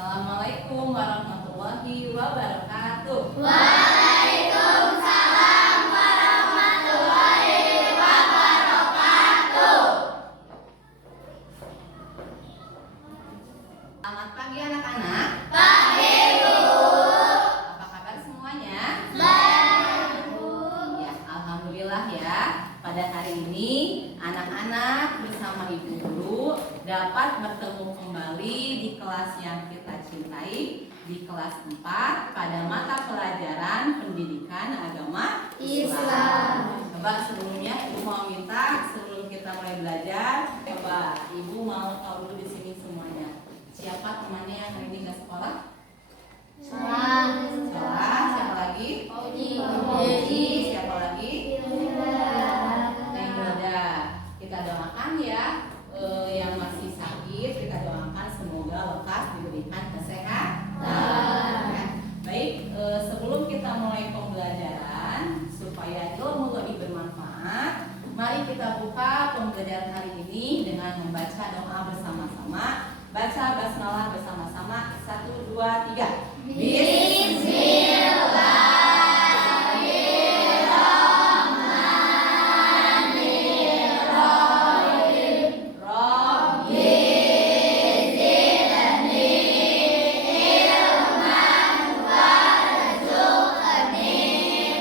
Assalamualaikum warahmatullahi wabarakatuh. Waalaikumsalam warahmatullahi wabarakatuh. Selamat pagi anak-anak. Pagi, Bu. Apa kabar semuanya? Baik, Bu. Ya, alhamdulillah ya. Pada hari ini anak-anak bersama ibu guru dapat bertemu kembali di kelas yang kita cintai, di kelas 4 pada mata pelajaran Pendidikan Agama Islam. Coba sebelumnya ibu mau minta sebelum kita mulai belajar, coba ibu mau tahu dulu di sini semuanya. Siapa temannya yang hari ini nggak sekolah? Sekolah. Siapa lagi? Oji. Siapa lagi? Nenggoda. Kita doakan ya yang masih sakit, kita doakan semoga lekas diberikan kesehatan. Ya. Baik, sebelum kita mulai pembelajaran supaya ilmu lebih bermanfaat, mari kita buka pembelajaran hari ini dengan membaca doa bersama-sama. Baca basmalah bersama-sama. 1, 2, 3. Bismillahirrahmanirrahim. Rabbi zidni ilman warzuqni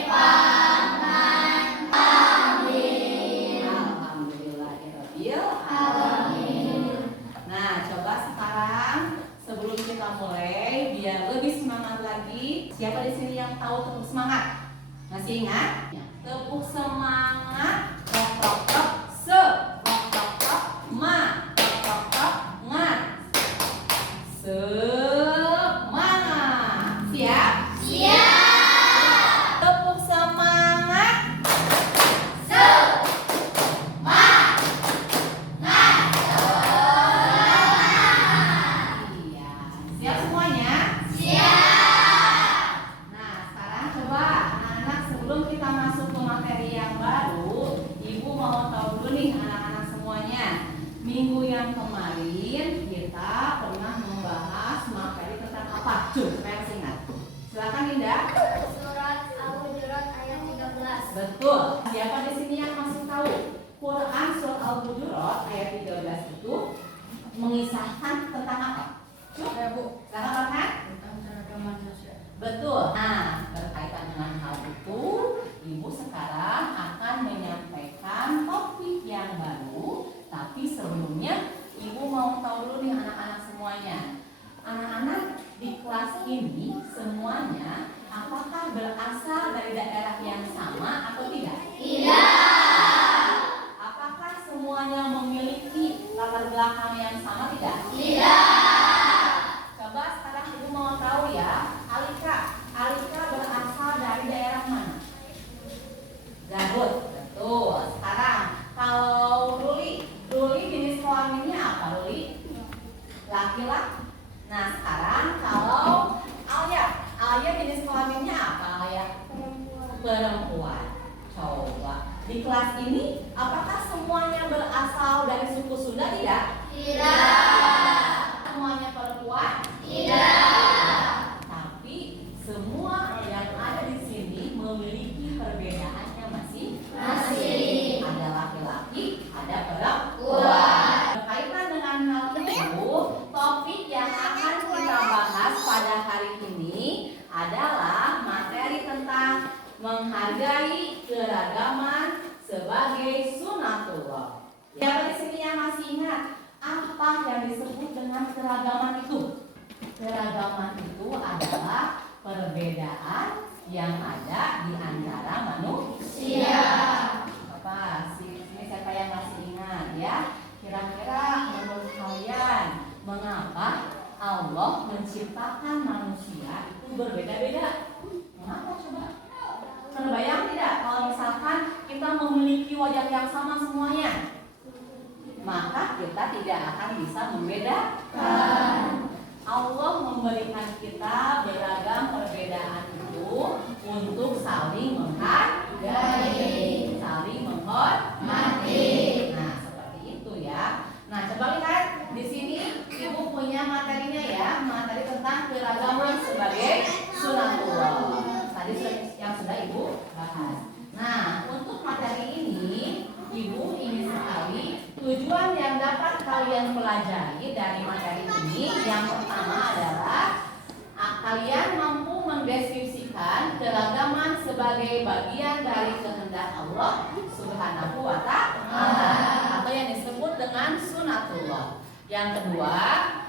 fahman. Amin. Alhamdulillahirabbil alamin. Nah, coba sekarang sebelum kita mulai biar lebih semangat lagi, siapa di sini yang tahu tepuk semangat? Masih ingat? Ya. Tepuk semangat. Tok tok tok se. Tok tok tok ma. Tok tok tok ngat. Semangat. Siap? Siap. Tepuk semangat. Iya. Siap semuanya? Siap. Nah, sekarang coba anak-anak sebelum kita masuk ke materi yang baru, ibu mau tahu dulu nih anak-anak semuanya. Minggu yang kemarin kita pernah membahas materi tentang apa? Coba ingat. Silakan Dinda. Surat Al-Hujurat ayat 13. Betul. Siapa di sini yang masih tahu? Quran surat Al-Hujurat ayat 13 itu mengisahkan tentang apa? Coba Bu. Silakan Farhan. Betul. Nah, berkaitan dengan hal itu, ibu sekarang akan menyampaikan topik yang baru. Tapi sebelumnya, ibu mau tahu dulu nih anak-anak semuanya. Anak-anak di kelas ini semuanya apakah berasal dari daerah yang sama atau tidak? Tidak. Apakah semuanya memiliki latar belakang yang sama tidak? Tidak. Coba sekarang ibu mau tahu ya, Alika berasal dari daerah mana? Garut, betul. Sekarang kalau Ruli jenis kelaminnya apa Ruli? Laki-laki. Nah sekarang kalau Alia jenis kelaminnya apa Alia? Perempuan. Coba di kelas ini apakah semuanya berasal dari suku Sunda tidak? Tidak. Semuanya perempuan? Tidak. Tapi semua yang ada di sini memiliki perbedaannya masing-masing. Ada laki-laki, ada perempuan. Berkaitan dengan hal itu, topik yang akan kita bahas pada hari ini adalah materi tentang menghargai keragaman sebagai sunatullah. Siapa di sini yang masih ingat apa yang disebut dengan keragaman itu? Keragaman itu adalah perbedaan yang ada di antara manusia. Apa? Sini siapa yang masih ingat ya? Kira-kira menurut kalian mengapa Allah menciptakan manusia itu berbeda-beda? Mengapa coba? Terbayang tidak kalau misalkan kita memiliki wajah yang sama semuanya? Maka kita tidak akan bisa membedakan. Allah memberikan kita beragam perbedaan itu untuk saling menghargai, saling menghormati. Nah, seperti itu ya. Nah, coba lihat di sini ibu punya materinya ya, materi tentang keragaman sebagai sunatullah. Tadi yang sudah Ibu bahas. Nah, untuk materi ini Ibu ingin sekali tujuan yang dapat kalian pelajari dari materi ini. Yang pertama adalah kalian mampu mendeskripsikan keragaman sebagai bagian dari kehendak Allah Subhanahu wa Ta'ala, atau yang disebut dengan sunatullah. Yang kedua,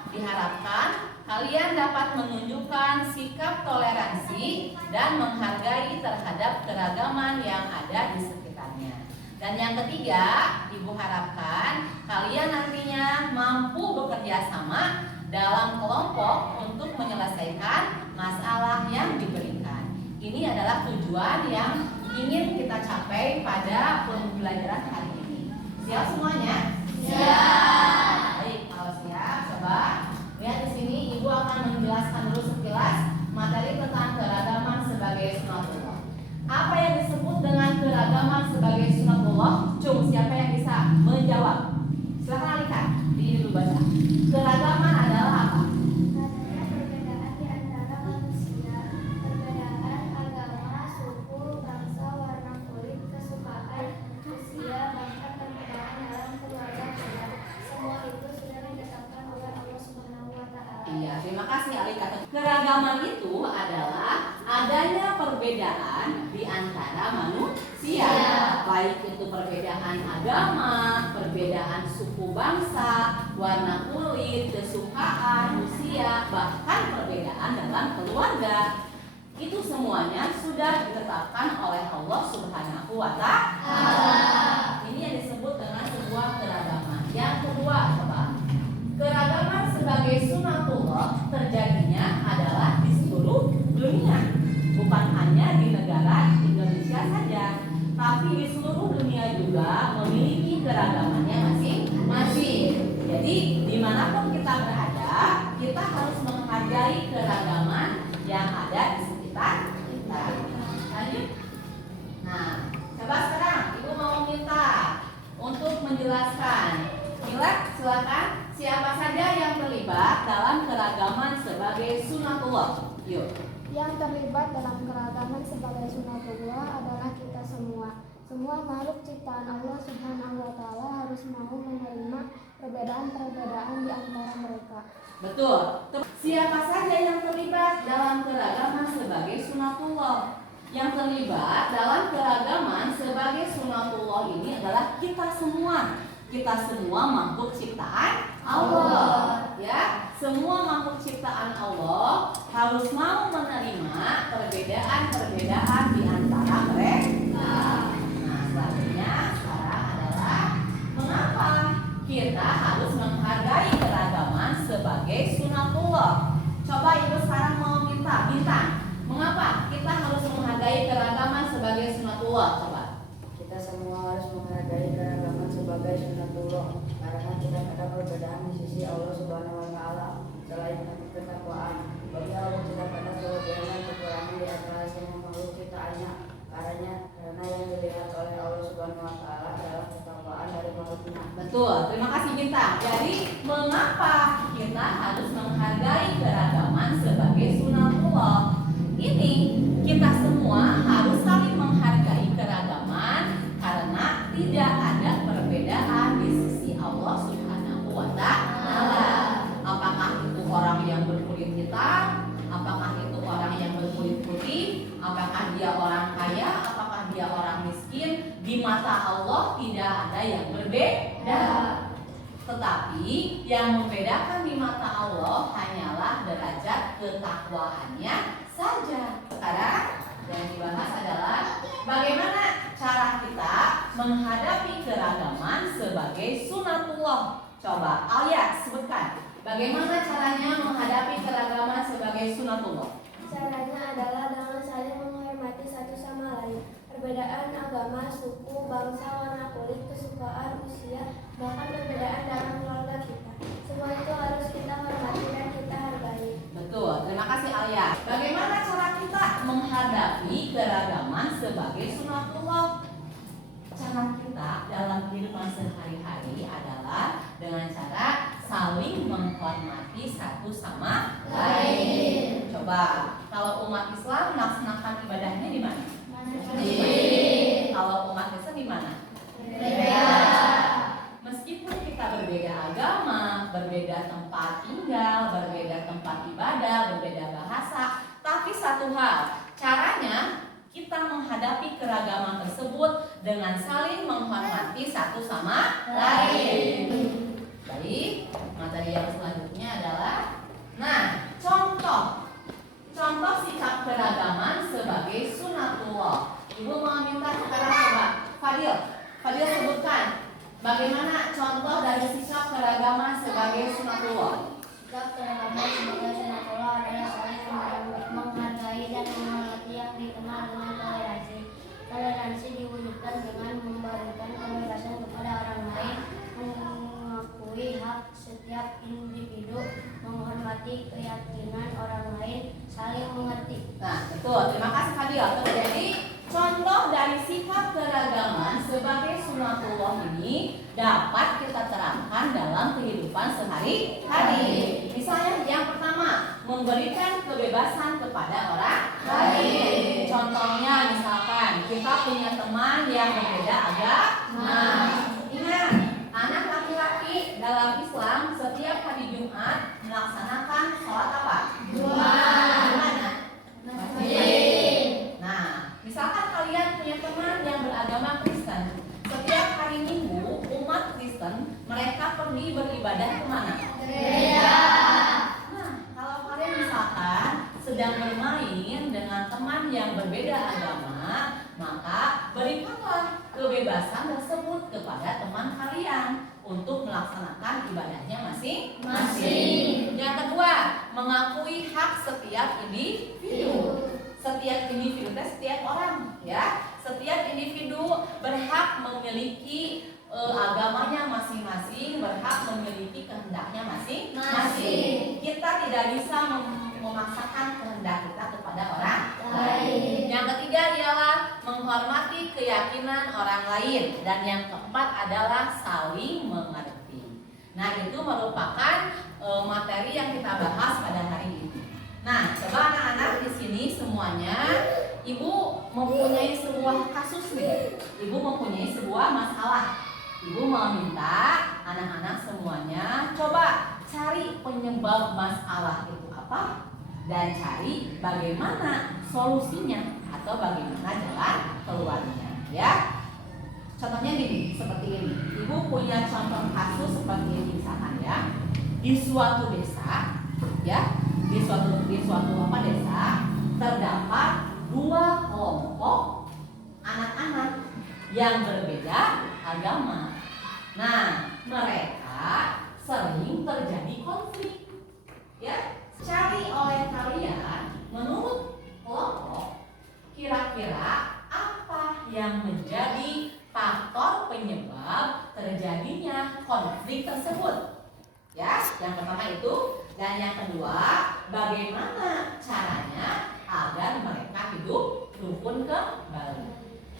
diharapkan kalian dapat menunjukkan sikap toleransi dan menghargai terhadap keragaman yang ada di sekitarnya. Dan yang ketiga, Ibu harapkan kalian nantinya mampu bekerja sama dalam kelompok untuk menyelesaikan masalah yang diberikan. Ini adalah tujuan yang ingin kita capai pada pembelajaran hari ini. Siap semuanya? Siap. Baik, kalau siap, coba lihat di sini. Ibu akan menjelaskan dulu sekilas materi tentang keragaman sebagai sunatullah. Apa yang disebut dengan keragaman sebagai sunatullah? Siapa yang bisa menjawab? Silakan Alika. Ini dulu baca. Keragaman adalah apa? Adanya perbedaan di antara manusia, perbedaan agama, suku, bangsa, warna kulit, kesukaan, usia, bahkan perbedaan dalam keluarga juga. Semua itu sudah ditetapkan oleh Allah Subhanahu wa Ta'ala. Iya, terima kasih Alika. Keragaman itu adalah adanya perbedaan di antara manusia, baik itu perbedaan agama, perbedaan suku bangsa, warna kulit, kesukaan, usia, bahkan perbedaan dalam keluarga. Itu semuanya sudah ditetapkan oleh Allah Subhanahu wa Ta'ala. Ini yang disebut dengan sebuah keragaman. Yang kedua, coba. Keragaman sebagai sunatullah terjadinya adalah di seluruh dunia, bukan hanya di negara Indonesia saja, tapi di seluruh dunia juga memiliki keragamannya masing-masing. Jadi dimanapun kita berada, kita harus menghargai keragaman yang ada di sekitar kita. Lanjut. Nah, coba sekarang Ibu mau minta untuk menjelaskan. Mila, silakan. Siapa saja yang terlibat dalam keragaman sebagai sunatullah? Yuk. Yang terlibat dalam keragaman sebagai sunatullah adalah kita semua. Semua makhluk ciptaan Allah Subhanahu wa Ta'ala harus mau menerima perbedaan-perbedaan di antara mereka. Betul. Siapa saja yang terlibat dalam keragaman sebagai sunatullah? Yang terlibat dalam keragaman sebagai sunatullah ini adalah kita semua. Kita semua makhluk ciptaan Allah. Ya, semua makhluk ciptaan Allah harus mau menerima perbedaan-perbedaan di antara mereka. Nah, selanjutnya sekarang adalah mengapa kita harus menghargai keragaman sebagai sunatullah. Coba Ibu sekarang mau minta bintang. Mengapa kita harus menghargai keragaman sebagai sunatullah? Coba. Kita semua harus menghargai keragaman sebagai sunatullah karena tidak ada perbedaan di sisi Allah Subhanahu wa Ta'ala selain ketakwaan. Bagi Allah tidak ada kelebihan dan kekurangan di antara semua makhluk ciptaannya karena yang dilihat oleh Allah Subhanahu wa Ta'ala adalah ketakwaan dari makhluknya. Betul, terima kasih Bintang. Jadi mengapa kita harus menghargai keragaman sebagai sunatullah? Ini kita semua harus saling menghargai keragaman karena tidak ada perbedaan di sisi Allah Subhanahu wa Ta'ala. Apakah itu orang yang berkulit hitam, apakah itu orang yang berkulit putih, apakah dia orang kaya, apakah dia orang miskin, di mata Allah tidak ada yang berbeda. Tetapi yang membedakan di mata Allah hanyalah derajat ketakwaannya saja. Sekarang yang dibahas adalah bagaimana cara kita menghadapi keragaman sebagai sunatullah. Coba Alia sebutkan bagaimana caranya menghadapi keragaman sebagai sunatullah. Caranya adalah dengan saling menghormati satu sama lain. Perbedaan agama, suku, bangsa, warna kulit, kesukaan, usia, bahkan perbedaan dalam keluarga kita. Semua itu harus kita hormati dan kita hargai. Betul, terima kasih Alia. Bagaimana cara kita menghadapi keragaman sebagai sunatullah? Cara kita dalam kehidupan sehari-hari adalah dengan cara saling menghargai menghormati satu sama lain. Coba, kalau umat Islam melaksanakan ibadahnya di mana? Kalau umat Kristen di mana? Meskipun kita berbeda agama, berbeda tempat tinggal, berbeda tempat ibadah, berbeda bahasa, tapi satu hal, caranya kita menghadapi keragaman tersebut dengan saling menghormati satu sama lain. Baik, materi yang selanjutnya adalah, contoh sikap keragaman sebagai sunatullah. Ibu mau minta sekarang coba Fadil sebutkan bagaimana contoh dari sikap keragaman sebagai sunatullah. Sikap keragaman sebagai sunatullah adalah saling menghargai dan menghormati yang dikenal dengan toleransi. Toleransi diwujudkan dengan memberikan kebebasan kepada orang lain, mengakui hak setiap individu, menghormati keyakinan orang lain, saling mengerti. Nah, betul. Terima kasih Fadil. Jadi, contoh dari sikap keragaman sebagai sunatullah ini dapat kita terapkan dalam kehidupan sehari-hari. Misalnya yang pertama, memberikan kebebasan kepada orang lain. Contohnya misalkan kita punya teman yang berbeda agama. Ingat, anak laki-laki dalam Islam setiap hari Jumat melaksanakan sholat apa? Jumat. Di mana? Masjid. Nah, misalkan kalian punya teman yang beragama Kristen, setiap hari Minggu umat Kristen mereka pergi beribadah kemana? Gereja. Nah, kalau kalian misalkan sedang bermain dengan teman yang berbeda agama, maka berikanlah kebebasan tersebut kepada teman kalian untuk melaksanakan ibadahnya masing-masing. Yang kedua, mengakui hak setiap individu. Setiap individu, setiap orang, ya. Setiap individu berhak memiliki agamanya masing-masing, berhak memiliki kehendaknya masing-masing. Kita tidak bisa memaksakan kehendak kita kepada orang lain. Yang ketiga ialah menghormati keyakinan orang lain, dan yang keempat adalah saling mengerti. Nah, itu merupakan materi yang kita bahas pada hari ini. Nah, coba anak-anak di sini semuanya, ibu mempunyai sebuah kasus nih. Ibu mempunyai sebuah masalah. Ibu mau minta anak-anak semuanya coba cari penyebab masalah itu apa dan cari bagaimana solusinya atau bagaimana jalan keluarnya, ya. Contohnya gini, seperti ini. Ibu punya contoh kasus seperti ini misalkan, ya. Di suatu desa, ya. Di suatu desa terdapat dua kelompok anak-anak yang berbeda agama. Nah, mereka sering terjadi konflik. Ya, cari oleh kalian menurut kelompok kira-kira apa yang menjadi faktor penyebab terjadinya konflik tersebut. Ya, yang pertama itu, dan yang kedua, bagaimana caranya agar mereka hidup rukun kembali.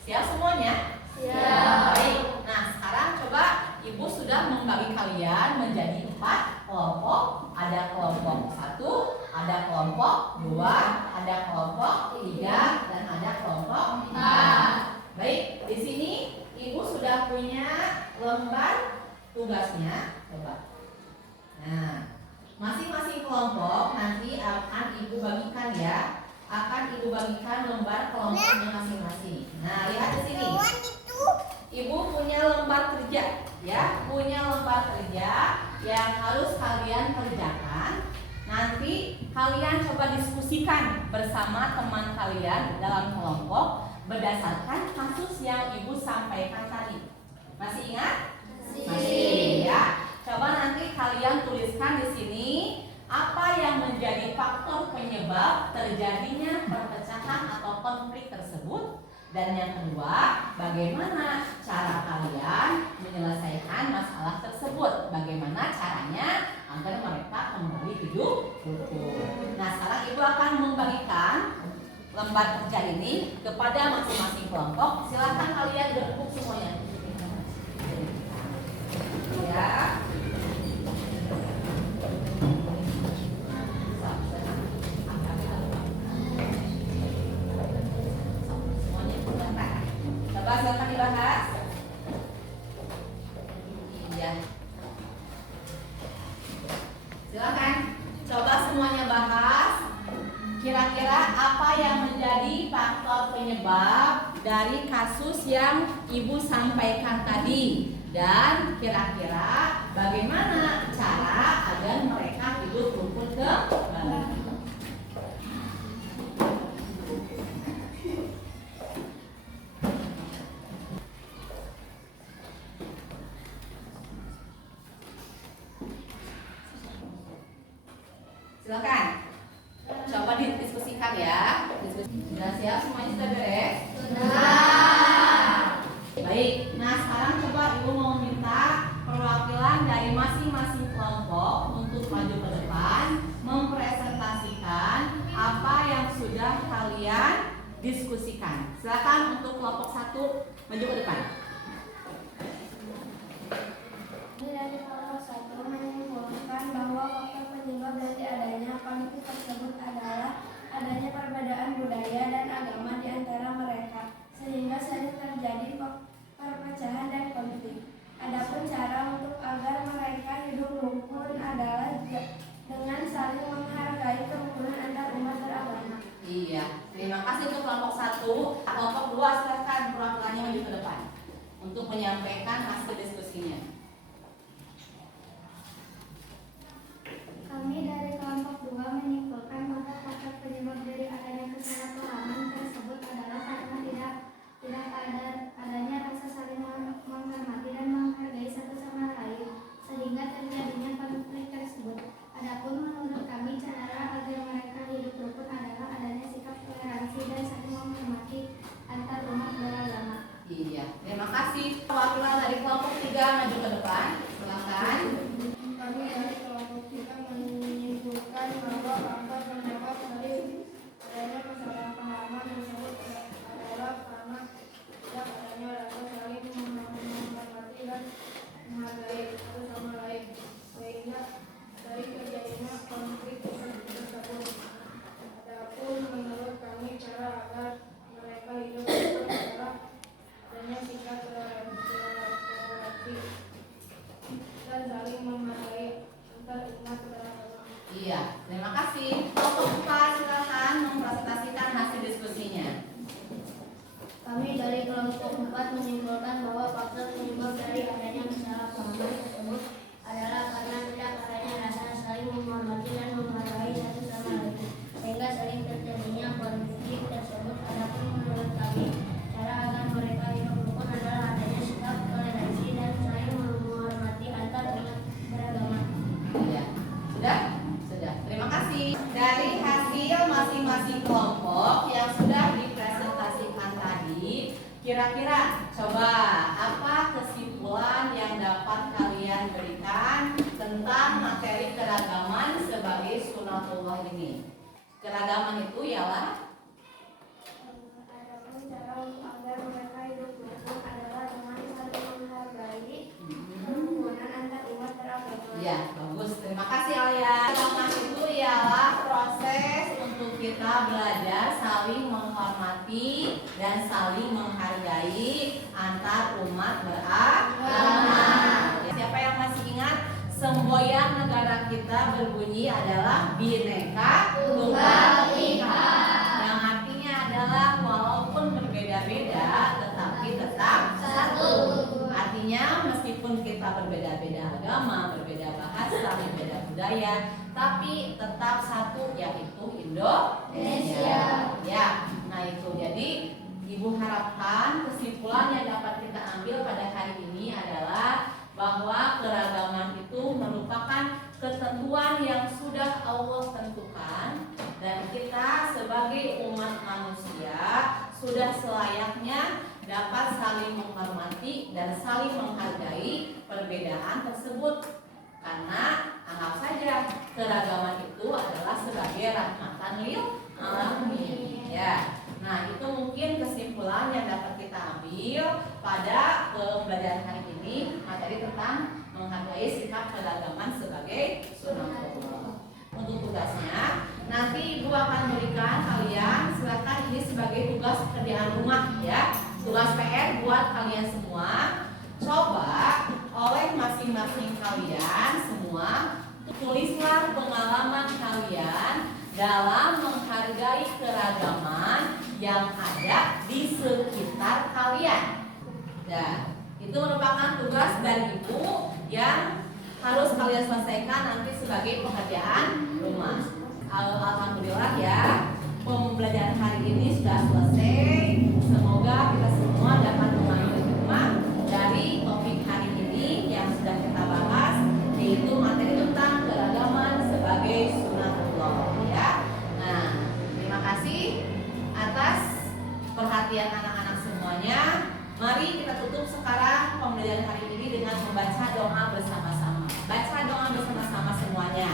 Siap semuanya? Siap. Baik. Nah, sekarang coba ibu sudah membagi kalian menjadi 4 kelompok. Ada kelompok 1, ada kelompok 2, ada kelompok 3, dan ada kelompok 4. Baik, di sini ibu sudah punya lembar tugasnya. Coba. Nah, masing-masing kelompok nanti akan ibu bagikan, ya. Akan ibu bagikan lembar kelompoknya masing-masing. Nah, lihat di sini. Ibu punya lembar kerja, ya. Punya lembar kerja yang harus kalian kerjakan. Nanti kalian coba diskusikan bersama teman kalian dalam kelompok berdasarkan kasus yang ibu sampaikan tadi. Masih ingat? Masih, ya. Coba nanti kalian tuliskan di sini apa yang menjadi faktor penyebab terjadinya perpecahan atau konflik tersebut, dan yang kedua, bagaimana cara kalian menyelesaikan masalah tersebut, bagaimana caranya agar mereka kembali hidup rukun. Nah, sekarang ibu akan membagikan lembar kerja ini kepada masing-masing kelompok. Silakan kalian berkumpul semuanya. Ya. penyebab dari kasus yang Ibu sampaikan tadi dan kira-kira bagaimana cara agar mereka hidup rukun kembali. Silakan. Coba didiskusikan ya. Sudah siap semuanya, sudah beres? Sudah. Baik. Nah, sekarang coba Ibu mau minta perwakilan dari masing-masing kelompok untuk maju ke depan mempresentasikan apa yang sudah kalian diskusikan. Silakan untuk kelompok 1 maju ke depan. Dari kelompok 1 menyimpulkan bahwa faktor penyebab dari adanya konflik tersebut adalah adanya perbedaan budaya dan agama di antara mereka, sehingga sering terjadi perpecahan dan konflik. Adapun cara untuk agar mereka hidup rukun adalah dengan saling menghargai kerukunan antar umat beragama. Iya, terima kasih untuk kelompok 1. Kelompok 2 silakan perwakilannya maju ke depan untuk menyampaikan hasil diskusinya. Kami dari kelompok 2 menyimpulkan bahwa faktor penyebab dari adanya kesalahpahaman tersebut adalah karena tidak adanya rasa saling menghormati dan menghargai satu sama lain, sehingga terjadinya konflik tersebut. Adapun menurut kami cara agar mereka hidup rukun adalah adanya sikap toleransi dan saling menghormati antar umat beragama. Iya, terima kasih. Perwakilan dari kelompok 3 maju ke depan. Silakan. Kami dari kelompok 3 menyimpulkan bahwa faktor penyebab dari adanya kesalahpahaman tersebut adalah karena tidak adanya rasa saling menghormati dan menghargai satu sama lain, sehingga dari terjadinya konflik tersebut. Adapun menurut kami cara agar mereka hidup rukun adalah adanya sikap toleransi dan saling menghargai antar umat beragama. Iya, terima kasih. Kelompok 4 silakan mempresentasikan hasil diskusinya. Kami dari kelompok 4 menyimpulkan bahwa faktor penyebab dari adanya kesalahpahaman tersebut adalah karena tidak adanya rasa saling menghormati dan menghargai satu sama lain, sehingga sering terjadinya konflik tersebut. Adapun menurut kami, cara agar mereka hidup rukun adalah adanya sikap toleransi dan saling menghormati antar umat beragama. Iya, sudah? Sudah. Terima kasih. Dari hasil masing-masing kelompok yang sudah dipresentasikan tadi, kira-kira coba apa kesimpulan yang dapat kalian berikan tentang materi keragaman sebagai sunatullah ini? Keragaman itu ialah Adapun cara untuk agar mereka hidup rukun adalah dengan saling menghargai kerukunan antar umat beragama. ya, bagus. Terima kasih Alia. Keragaman itu ialah proses untuk kita belajar saling menghormati dan saling menghargai antar umat beragama. Ya, siapa yang masih ingat semboyan negara kita berbunyi adalah Bhinneka Tunggal Ika, yang artinya adalah walaupun berbeda-beda tetapi tetap satu. Artinya meskipun kita berbeda-beda agama, berbeda bahasa, berbeda budaya, tapi tetap satu, yaitu Indonesia. Ya, nah itu jadi Ibu harapkan kesimpulan yang dapat kita ambil pada hari ini adalah bahwa keragaman itu merupakan ketentuan yang sudah Allah tentukan, dan kita sebagai umat manusia sudah selayaknya dapat saling menghormati dan saling menghargai perbedaan tersebut, karena anggap saja keragaman itu adalah sebagai rahmatan lil alamin. Ya. Nah, itu mungkin kesimpulan yang dapat kita ambil pada pembelajaran hari ini, materi tentang menghargai sikap keragaman sebagai sunatullah. Untuk tugasnya, nanti Ibu akan berikan kalian, silakan ini sebagai tugas pekerjaan rumah ya, tugas PR buat kalian semua. Coba oleh masing-masing kalian semua tulislah pengalaman kalian dalam menghargai keragaman yang ada di sekitar kalian. Ya, itu merupakan tugas dari ibu yang harus kalian selesaikan nanti sebagai pekerjaan rumah. Alhamdulillah ya, pembelajaran hari ini sudah selesai. Semoga kita semua dapat mengambil hikmah dari topik hari ini yang sudah kita bahas, yaitu materi tentang keragaman sebagai sunatullah ya. Nah, terima kasih atas perhatian anak-anak semuanya. Mari kita tutup sekarang pembelajaran hari ini dengan membaca doa bersama-sama. Baca doa bersama-sama semuanya.